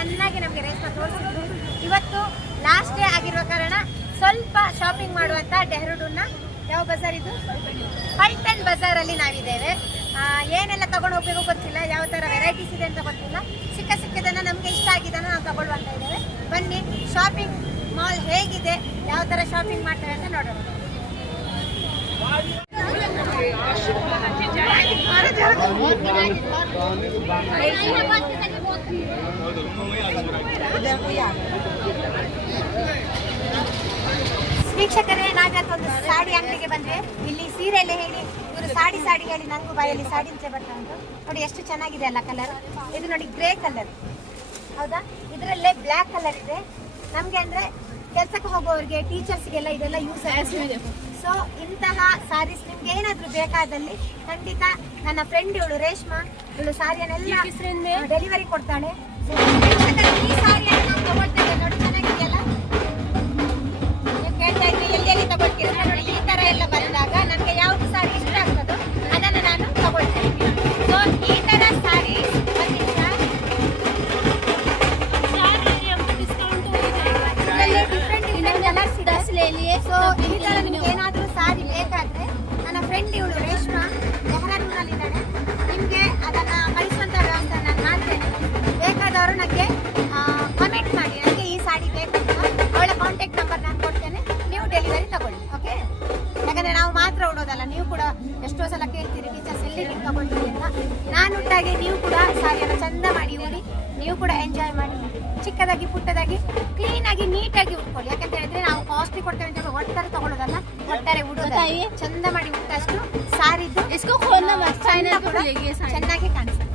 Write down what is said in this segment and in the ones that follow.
ಚೆನ್ನಾಗಿ ನಮಗೆ ರೇಸ್ನ ತೋರಿಸಿದ್ರು. ಇವತ್ತು ಲಾಸ್ಟ್ ಡೇ ಆಗಿರುವ ಕಾರಣ ಸ್ವಲ್ಪ ಶಾಪಿಂಗ್ ಮಾಡುವಂತ ಡೆಹ್ರಾಡೂನ್ನ ಯಾವ ಬಜಾರ್ ಇದು, ಪಲ್ಟನ್ ಬಜಾರಲ್ಲಿ ನಾವಿದ್ದೇವೆ. ಏನೆಲ್ಲ ತಗೊಂಡು ಹೋಗ್ಬೇಕು ಗೊತ್ತಿಲ್ಲ, ಯಾವ ಥರ ವೆರೈಟೀಸ್ ಇದೆ ಅಂತ ಗೊತ್ತಿಲ್ಲ. ಸಿಕ್ಕದನ್ನು ನಮಗೆ ಇಷ್ಟ ಆಗಿದ್ದನ್ನು ನಾವು ತಗೊಳ್ಳುವಂತ ಇದ್ದೇವೆ. ಬನ್ನಿ, ಶಾಪಿಂಗ್ ಮಾಲ್ ಹೇಗಿದೆ, ಯಾವ ಥರ ಶಾಪಿಂಗ್ ಮಾಡ್ತೇವೆ ಅಂತ ನೋಡೋಣ. ವೀಕ್ಷಕರೇ, ನಾವೊಂದು ಸಾಡಿ ಅಂಗಡಿಗೆ ಬಂದ್ರೆ ಇಲ್ಲಿ ಸೀರೆ ಎಲ್ಲ ಹೇಳಿ ಇವರು ಸಾಡಿ ಹೇಳಿ ನಂಗೂ ಬಾಯಲ್ಲಿ ಸಾಡಿ ಇಂಚೆ ಬರ್ತಾ ಉಂಟು. ನೋಡಿ ಎಷ್ಟು ಚೆನ್ನಾಗಿದೆ ಅಲ್ಲ ಕಲರ್. ಇದು ನೋಡಿ ಗ್ರೇ ಕಲರ್, ಹೌದಾ? ಇದರಲ್ಲೇ ಬ್ಲ್ಯಾಕ್ ಕಲರ್ ಇದೆ. ನಮ್ಗೆ ಅಂದ್ರೆ ಕೆಲಸಕ್ಕೆ ಹೋಗೋರಿಗೆ, ಟೀಚರ್ಸ್ಗೆಲ್ಲ ಇದೆಲ್ಲ ಯೂಸ್ ಆಗಿದೆ. ಸೊ ಇಂತಹ ಸಾರೀಸ್ ನಿಮ್ಗೆ ಏನಾದ್ರು ಬೇಕಾದಲ್ಲಿ ಖಂಡಿತ ನನ್ನ ಫ್ರೆಂಡ್ ಇವಳು ರೇಷ್ಮಾ, ಇವಳು ಸಾರಿಯನ್ನೆಲ್ಲ ಡೆಲಿವರಿ ಕೊಡ್ತಾಳೆ. ಈ ಸಾರಿಯನ್ನು ನಾವು ತಗೊಳ್ತೇವೆ. ನೋಡಿ ಚೆನ್ನಾಗಿದೆಯಲ್ಲ, ನೀವು ಕೇಳ್ತಾ ಇದ್ರಿ ಎಲ್ಲಿ ತಗೊಳ್ತೀರ. ನೋಡಿ ಈ ತರ ಎಲ್ಲ ಬಂದಾಗ ನನಗೆ ಯಾವ್ದು ಸಾರಿ ಇಷ್ಟ ಆಗ್ತದೋ ಅದನ್ನು ನಾನು ತಗೊಳ್ತೇನೆ. ಸೊ ಈ ತರ ಸಾರಿ ಸೊ ಈ ತರ ನಿಮ್ಗೆ ಏನಾದ್ರೂ ಸಾರಿ ಬೇಕಾದ್ರೆ ನನ್ನ ಫ್ರೆಂಡ್ ಇವಳು ರೇಷ್ಮಾ ಡೆಹ್ರಾಡೂನಲ್ಲಿದ್ದಾಳೆ. ನಿಮ್ಗೆ ಅದನ್ನ ಕಳಿಸುವಂತ ವ್ಯವಸ್ಥೆ ನಾನು ಮಾಡ್ತೇನೆ. ಬೇಕಾದವರು ನನಗೆ ಕಮೆಂಟ್ ಮಾಡಿ, ನನಗೆ ಈ ಸಾಡಿ ಬೇಕಂತ. ಅವಳ ಕಾಂಟ್ಯಾಕ್ಟ್ ನಂಬರ್ ನಾನು ಕೊಡ್ತೇನೆ, ನೀವು ಡೆಲಿವರಿ ತಗೊಳ್ಳಿ. ಓಕೆ? ಯಾಕಂದ್ರೆ ನಾವು ಮಾತ್ರ ಉಡೋದಲ್ಲ, ನೀವು ಕೂಡ ಎಷ್ಟೋ ಸಲ ಕೇಳ್ತೀರಿ ಟೀಚರ್ಸ್ ಎಲ್ಲಿ ನೀವು ತಗೊಳ್ತೀರಿ ಅಂತ. ನಾನು ಉಟ್ಟಾಗೆ ನೀವು ಕೂಡ ಸಾರಿಯನ್ನು ಚಂದ ಮಾಡಿ ಉಡಿ, ನೀವು ಕೂಡ ಎಂಜಾಯ್ ಮಾಡಿ. ಚಿಕ್ಕದಾಗಿ ಪುಟ್ಟದಾಗಿ ಕ್ಲೀನಾಗಿ ನೀಟಾಗಿ ಉಟ್ಕೊಳ್ಳಿ. ಯಾಕಂತ ಹೇಳಿದ್ರೆ ನಾವು ಕಾಸ್ಟ್ಲಿ ಕೊಡ್ತೇವೆ ಅಂತ ಒಟ್ಟಾರೆ ತಗೊಳ್ಳೋದಲ್ಲ, ಒಟ್ಟಾರೆ ಉಡೋದಲ್ಲ. ಚಂದ ಮಾಡಿ ಉಟ್ಟಷ್ಟು ಸಾರಿದ್ದು ಚೆನ್ನಾಗಿ ಕಾಣಿಸ್ತದೆ.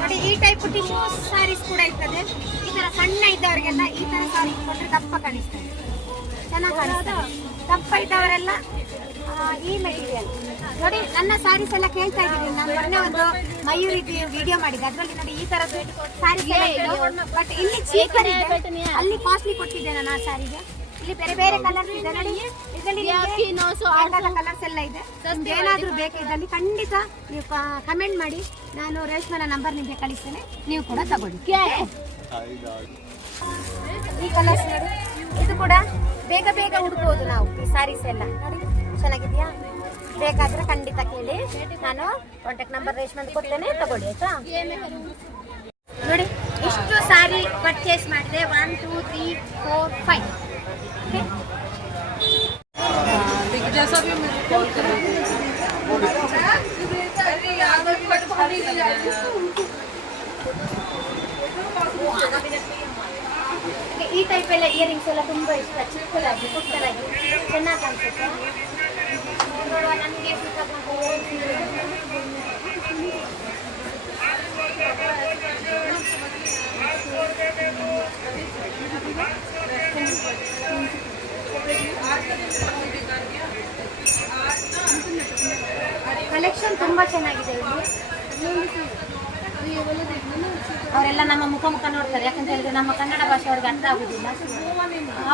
ನೋಡಿ ಈ ಟೈಪ್ ಟಿಶ್ಯೂ ಸಾರೀಸ್ ಕೂಡ ಇರ್ತದೆ. ಈ ತರ ಸಣ್ಣ ಇದ್ದವರಿಗೆಲ್ಲ ಈ ತರ ಸಾರಿ ಕೊಟ್ಟರೆ ದಪ್ಪ ಕಾಣಿಸ್ತದೆ, ಚೆನ್ನಾಗಿ ಕಾಣಿಸ್ತದೆ. ದಪ್ಪ ಇದ್ದವರೆಲ್ಲ ಈ ಮೆಟೀರಿಯಲ್ ನೋಡಿ. ನನ್ನ ಸಾರೀಸ್ ಎಲ್ಲ ಕೇಳ್ತಾ ಇದ್ದೀನಿ. ನಾನು ಮೊನ್ನೆ ಒಂದು ಮಯೂರಿ ವಿಡಿಯೋ ಮಾಡಿದ್ದೆ, ಅದರಲ್ಲಿ ನೋಡಿ ಈ ತರದ್ದು ಸಾರೀಸ್ ಎಲ್ಲ. ಬಟ್ ಇಲ್ಲಿ ಚೀಪರ್ ಇದೆ, ಅಲ್ಲಿ ಕಾಸ್ಟ್ಲಿ ಕೊಟ್ಟಿದ್ದೆ ನಾನು ಆ ಸಾರಿಗೆ. ಇಲ್ಲಿ ಬೇರೆ ಬೇರೆ ಕಲರ್ಸ್ ಇದೆ ನೋಡಿ. ಇದರಲ್ಲಿ ಕಲರ್ಸ್ ಎಲ್ಲ ಇದೆ. ಏನಾದ್ರೂ ಬೇಕಿದ್ದಲ್ಲಿ ಖಂಡಿತ ನೀವು ಕಮೆಂಟ್ ಮಾಡಿ, ನಾನು ರೇಷ್ಮನ ನಂಬರ್ ನಿಮಗೆ ಕಳಿಸ್ತೇನೆ, ನೀವು ಕೂಡ ತಗೊಳ್ಳಿ. ಈ ಕಲರ್ಸ್ ನೋಡಿ, ಇದು ಕೂಡ ಬೇಗ ಬೇಗ ಉಡ್ಬೋದು ನಾವು. ಈ ಸಾರೀಸ್ ಎಲ್ಲ ನೋಡಿ ಚೆನ್ನಾಗಿದೆಯಾ? ಬೇಕಾದ್ರೆ ಖಂಡಿತ ಕೇಳಿ, ನಾನು ಕಾಂಟ್ಯಾಕ್ಟ್ ನಂಬರ್ ರೇಷ್ಮಂದ್ ಕೊಡ್ತೇನೆ, ತಗೊಳ್ಳಿ ಆಯ್ತಾ? ನೋಡಿ ಇಷ್ಟು ಸಾರಿ ಪರ್ಚೇಸ್ ಮಾಡಿದೆ. 1 2 3 4 5. ಈ ಟೈಪ್ ಎಲ್ಲ ಇಯರಿಂಗ್ಸ್ ಎಲ್ಲ ತುಂಬಾ ಇಷ್ಟ. ಚಿಕ್ಕದಾಗಿ ಪುಟ್ಟದಾಗಿ ಚೆನ್ನಾಗಿ ಕಾಣಿಸುತ್ತೆ. ನೋಡುವ ನನಗೆ ಕಲೆಕ್ಷನ್ ತುಂಬಾ ಚೆನ್ನಾಗಿದೆ ಇಲ್ಲಿ. ಅವರೆಲ್ಲ ನಮ್ಮ ಮುಖ ನೋಡ್ತಾರೆ, ಯಾಕಂತ ಹೇಳಿದ್ರೆ ನಮ್ಮ ಕನ್ನಡ ಭಾಷೆ ಅವ್ರಿಗೆ ಅರ್ಥ ಆಗುದಿಲ್ಲ.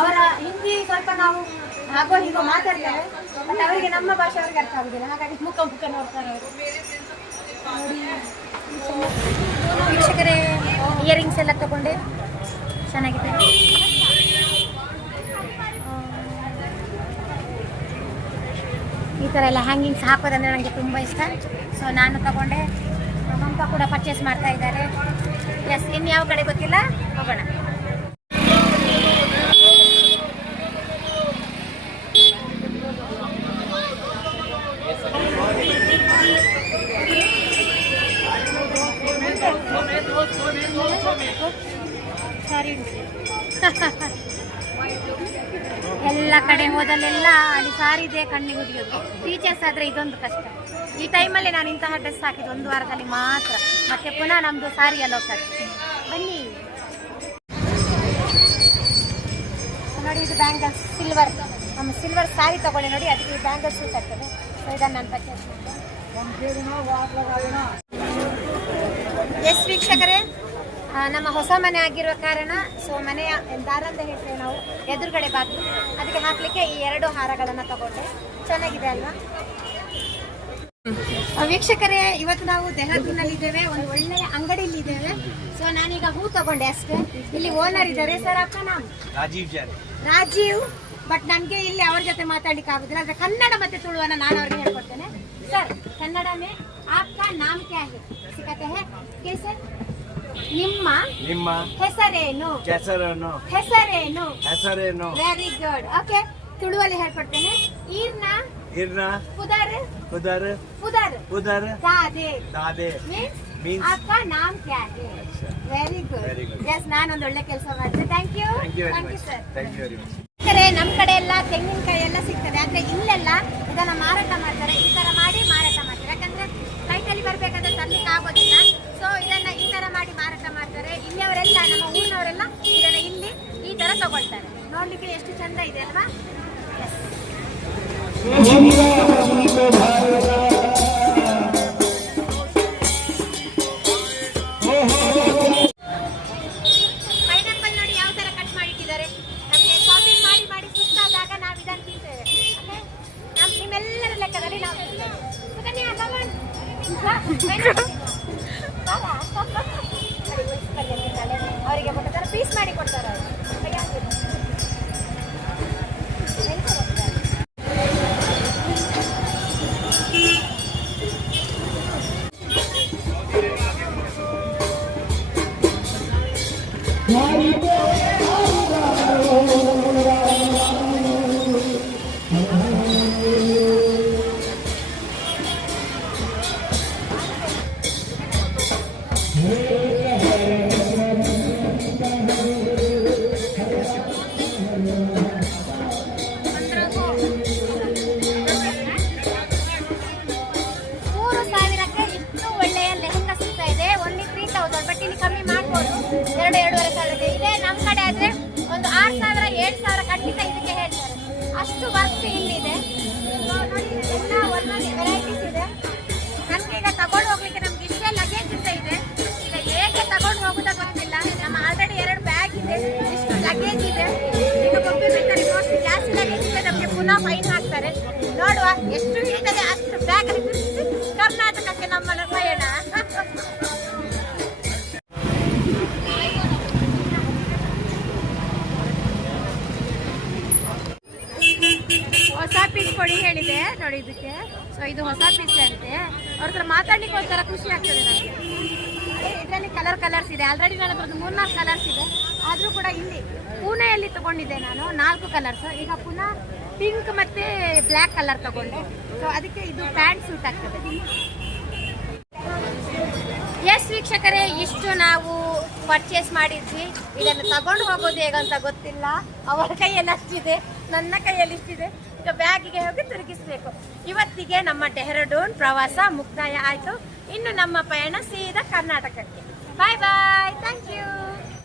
ಅವರ ಹಿಂದಿ ಸ್ವಲ್ಪ ನಾವು ಹಾಗೋ ಹೀಗೋ ಮಾತಾಡ್ತಾರೆ, ಬಟ್ ಅವರಿಗೆ ನಮ್ಮ ಭಾಷೆ ಅವ್ರಿಗೆ ಅರ್ಥ ಆಗುದಿಲ್ಲ. ಹಾಗಾಗಿ ಮುಖ ನೋಡ್ತಾರೆ ಅವರು. ವೀಕ್ಷಕರೇ, ಇಯರಿಂಗ್ಸ್ ಎಲ್ಲ ತಗೊಂಡೆ, ಚೆನ್ನಾಗಿದೆ. ಈ ಥರ ಎಲ್ಲ ಹ್ಯಾಂಗಿಂಗ್ಸ್ ಹಾಕೋದಂದ್ರೆ ನನಗೆ ತುಂಬ ಇಷ್ಟ. ಸೊ ನಾನು ತಗೊಂಡೆ. ಮಮತಾ ಕೂಡ ಪರ್ಚೇಸ್ ಮಾಡ್ತಾ ಇದ್ದಾರೆ. ಎಸ್, ಇನ್ನು ಯಾವ ಕಡೆ ಗೊತ್ತಿಲ್ಲ, ಹೋಗೋಣ. ಎಲ್ಲ ಕಡೆ ಹೋದಲ್ಲೆಲ್ಲ ಅಲ್ಲಿ ಸಾರಿ ಇದೆ, ಕಣ್ಣಿಗೆ ಹುಡಿಯೋದು. ಟೀಚರ್ಸ್ ಆದರೆ ಇದೊಂದು ಕಷ್ಟ. ಈ ಟೈಮಲ್ಲಿ ನಾನು ಇಂತಹ ಡ್ರೆಸ್ ಹಾಕಿದ್ದು 1 ವಾರದಲ್ಲಿ ಮಾತ್ರ. ಮತ್ತೆ ಪುನಃ ನಮ್ಮದು ಸಾರಿ ಎಲ್ಲ ಹೋಗ್ತದೆ. ಬನ್ನಿ ನೋಡಿ, ಇದು ಬ್ಯಾಂಗಲ್ಸ್ ಸಿಲ್ವರ್. ನಮ್ಮ ಸಿಲ್ವರ್ ಸಾರಿ ತಗೊಳ್ಳಿ ನೋಡಿ, ಅದಕ್ಕೆ ಬ್ಯಾಂಗಲ್ಸ್ ಸೂಟ್ ಆಗ್ತದೆ. ಸೊ ಇದನ್ನು ನಾನು ಪರ್ಚೇಸ್ ಮಾಡಿದೆ. ಎಸ್ ವೀಕ್ಷಕರೇ, ನಮ್ಮ ಹೊಸ ಮನೆ ಆಗಿರೋ ಕಾರಣ ಸೊ ಮನೆಯ ದಾರ ಅಂತ ಹೇಳ್ತೇವೆ ನಾವು, ಎದುರುಗಡೆ ಬಾಗಿಲು, ಅದಕ್ಕೆ ಹಾಕಲಿಕ್ಕೆ ಈ 2 ಹಾರಗಳನ್ನು ತಗೊಂಡೆ. ಚೆನ್ನಾಗಿದೆ ಅಲ್ವಾ? ವೀಕ್ಷಕರೇ, ಇವತ್ತು ನಾವು ಡೆಹ್ರಾಡೂನಲ್ಲಿ ಇದ್ದೇವೆ, ಒಂದು ಒಳ್ಳೆಯ ಅಂಗಡಿಯಲ್ಲಿ ಇದ್ದೇವೆ. ಸೊ ನಾನೀಗ ಹೂ ತಗೊಂಡೆ ಅಷ್ಟೇ. ಇಲ್ಲಿ ಓನರ್ ಇದ್ದಾರೆ. ಸರ್ ಅಪ್ಪ ನಾಮ್ ರಾಜೀವ್. ಬಟ್ ನನಗೆ ಇಲ್ಲಿ ಅವ್ರ ಜೊತೆ ಮಾತಾಡ್ಲಿಕ್ಕೆ ಆಗುದಿಲ್ಲ. ಅಂದ್ರೆ ಕನ್ನಡ ಮತ್ತೆ ತುಳುವನ್ನ ನಾನು ಅವ್ರಿಗೆ ಹೇಳ್ಕೊಡ್ತೇನೆ. ಸರ್, ಕನ್ನಡ ಮೇ ಆಪ್ಕಾ ನಾಮ್ ಕ್ಯಾ ಹೈ ಸಿಕ್ಕಾತೆ ಹೈ ಕೇಸರ್? ನಿಮ್ಮ ಹೆಸರೇನು? ಹೆಸರೇನು. Very good. ಓಕೆ, ತುಳುವಲ್ಲಿ ಹೇಳ್ಕೊಡ್ತೇನೆ. ಈರ್ನ ಉದರ್ ದಾದೆ means आपका नाम क्या है? Very good. ಎಸ್, ನಾನೊಂದು ಒಳ್ಳೆ ಕೆಲಸ ಮಾಡಿದೆ. Thank you sir. ನಮ್ಮ ಕಡೆ ಎಲ್ಲ ತೆಂಗಿನಕಾಯಿ ಎಲ್ಲ ಸಿಗ್ತದೆ. ಅಂದ್ರೆ ಇಲ್ಲೆಲ್ಲ ಇದನ್ನ ಮಾರಾಟ ಮಾಡ್ತಾರೆ. ಈ ತರ ಮಾಡಿ ಮಾರಾಟ ಮಾಡ್ತಾರೆ. ಯಾಕಂದ್ರೆ ಫ್ಲೈಟ್ ಅಲ್ಲಿ ಬರ್ಬೇಕಾದ್ರೆ ತರ್ಲಿಕ್ಕೆ ಆಗೋದಿಲ್ಲ. ಸೊ ಇದನ್ನ ಈ ತರ ಮಾಡಿ ಮಾರಾಟ ಮಾಡ್ತಾರೆ. ಇಲ್ಲಿಯವರೆಲ್ಲ, ನಮ್ಮ ಊರಿನವರೆಲ್ಲ ಇದನ್ನ ಇಲ್ಲಿ ಈ ತರ ತಗೊಳ್ತಾರೆ. ನೋಡ್ಲಿಕ್ಕೆ ಎಷ್ಟು ಚಂದ ಇದೆ ಅಲ್ವಾ? ಪೈನಾಪಲ್ ನೋಡಿ ಯಾವ ತರ ಕಟ್ ಮಾಡಿಟ್ಟಿದ್ದಾರೆ. ನಮಗೆ ಶಾಪಿಂಗ್ ಮಾಡಿ ಮಾಡಿ ಸುಸ್ತಾದಾಗ ನಾವು ಇದನ್ನು ತಿಂತೇವೆ. ನಿಮ್ಮೆಲ್ಲರ ಲೆಕ್ಕದಲ್ಲಿ ನಾವು ಅವರಿಗೆ ಕೊಡ್ತಾರೆ, ಪೀಸ್ ಮಾಡಿ ಕೊಡ್ತಾರೆ ಅವರು. ಒಂದು 6,000 7,000 ಖಂಡಿತ ಇದಕ್ಕೆ ಹೇಳ್ತಾರೆ. ಅಷ್ಟು ವರ್ಕ್ ಇಲ್ಲಿದೆ. ನೋಡಿ, ಎಲ್ಲ ಒಂದೊಂದು ವೆರೈಟೀಸ್ ಇದೆ. ನಮ್ಗೆ ಈಗ ತಗೊಂಡು ಹೋಗ್ಲಿಕ್ಕೆ ನಮ್ಗೆ ಇಷ್ಟೇ ಲಗೇಜ್ ಅಂತ ಇದೆ. ಈಗ ಹೇಗೆ ತಗೊಂಡು ಹೋಗುತ್ತಾ ಗೊತ್ತಿಲ್ಲ. ನಮ್ಮ ಆಲ್ರೆಡಿ 2 ಬ್ಯಾಗ್ ಇದೆ, ಇಷ್ಟು ಲಗೇಜ್ ಇದೆ. ಈಗ ಗೊತ್ತಿರ್ಬೇಕಾದ್ರೆ ಮೋಸ್ಟ್ಲಿ ಜಾಸ್ತಿ ಲಗೇಜ್ ಇದೆ, ನಮಗೆ ಪುನಃ ಫೈನ್ ಹಾಕ್ತಾರೆ. ನೋಡುವ ಎಷ್ಟು ಹಿಡಿತದೆ ಅಷ್ಟು ಬ್ಯಾಗ್ ಅಲ್ಲಿ ಕರ್ನಾಟಕಕ್ಕೆ ನಮ್ಮ ಪಯಣ. ಹೊಸ ಪೀಸ್ ಕೊಡಿ ಹೇಳಿದೆ ನೋಡಿ ಇದಕ್ಕೆ. ಸೊ ಇದು ಹೊಸ ಪೀಸ್ ಅಂತೆ. ಅವ್ರ ಹತ್ರ ಮಾತಾಡ್ಲಿಕ್ಕೆ ಒಂಥರ ಖುಷಿ ಆಗ್ತದೆ ನನಗೆ. ಇದರಲ್ಲಿ ಕಲರ್ಸ್ ಇದೆ. ಆಲ್ರೆಡಿ ನನ್ನ ಹತ್ರ 3-4 ಕಲರ್ಸ್ ಇದೆ. ಆದರೂ ಕೂಡ ಇಲ್ಲಿ ಪುಣೆಯಲ್ಲಿ ತಗೊಂಡಿದ್ದೆ ನಾನು 4 ಕಲರ್ಸ್. ಈಗ ಪುನಃ ಪಿಂಕ್ ಮತ್ತೆ ಬ್ಲ್ಯಾಕ್ ಕಲರ್ ತಗೊಂಡೆ. ಸೊ ಅದಕ್ಕೆ ಇದು ಪ್ಯಾಂಟ್ ಸೂಟ್ ಆಗ್ತದೆ. ಎಸ್ ವೀಕ್ಷಕರೇ, ಇಷ್ಟು ನಾವು ಪರ್ಚೇಸ್ ಮಾಡಿದ್ವಿ. ಇದನ್ನು ತಗೊಂಡು ಹೋಗೋದು ಹೇಗಂತ ಗೊತ್ತಿಲ್ಲ. ಅವರ ಕೈಯಲ್ಲಿ ಅಷ್ಟಿದೆ, ನನ್ನ ಕೈಯಲ್ಲಿ ಇಷ್ಟಿದೆ. ಈಗ ಬ್ಯಾಗಿಗೆ ಹೋಗಿ ತಿರುಗಿಸ್ಬೇಕು. ಇವತ್ತಿಗೆ ನಮ್ಮ ಡೆಹ್ರಾಡೂನ್ ಪ್ರವಾಸ ಮುಕ್ತಾಯ ಆಯಿತು. ಇನ್ನು ನಮ್ಮ ಪಯಣ ಸೀದಾ ಕರ್ನಾಟಕಕ್ಕೆ. Bye bye. Thank you.